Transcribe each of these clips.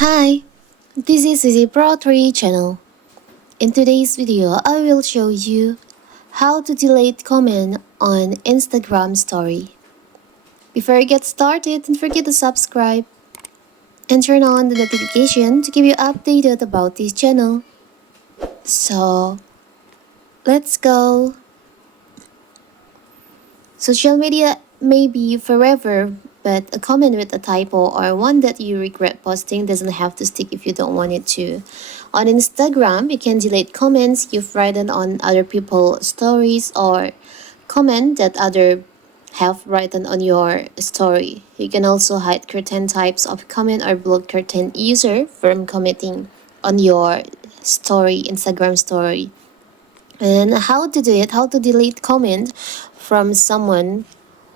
Hi, this is Easy Pro 3 channel. In today's video, I will show you how to delete comment on Instagram story. Before you get started, don't forget to subscribe and turn on the notification to keep you updated about this channel. So, let's go. Social media may be forever, but a comment with a typo or one that you regret posting doesn't have to stick if you don't want it to. On Instagram, you can delete comments you've written on other people's stories or comment that other have written on your story. You can also hide certain types of comment or block certain user from commenting on your story, Instagram story. And how to do it, how to delete comment from someone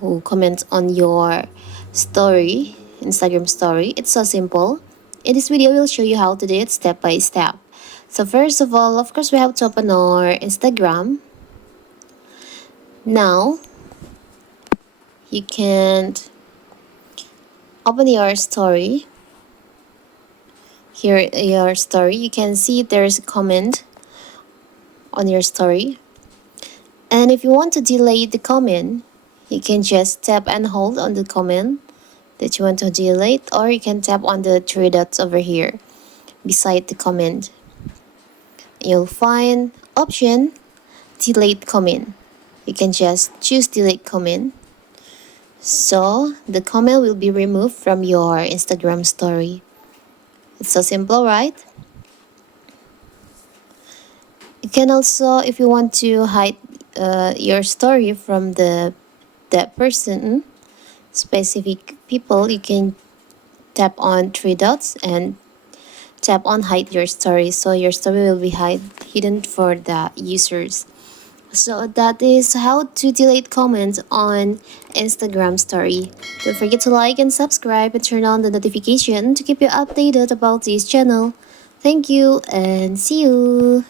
who comments on your story, Instagram story. It's so simple. In this video, we'll show you how to do it step by step. So first of all, of course, we have to open our Instagram. Now, you can open your story. Here, your story, you can see there's a comment on your story. And if you want to delete the comment, you can just tap and hold on the comment that you want to delete, or you can tap on the three dots over here beside the comment. You'll find option delete comment. You can just choose delete comment. So the comment will be removed from your Instagram story. It's so simple, right? You can also, if you want to hide your story from that person, specific people, you can tap on three dots and tap on hide your story, so your story will be hidden for the users. So that is how to delete comments on Instagram story. Don't forget to like and subscribe and turn on the notification to keep you updated about this channel. Thank you and see you.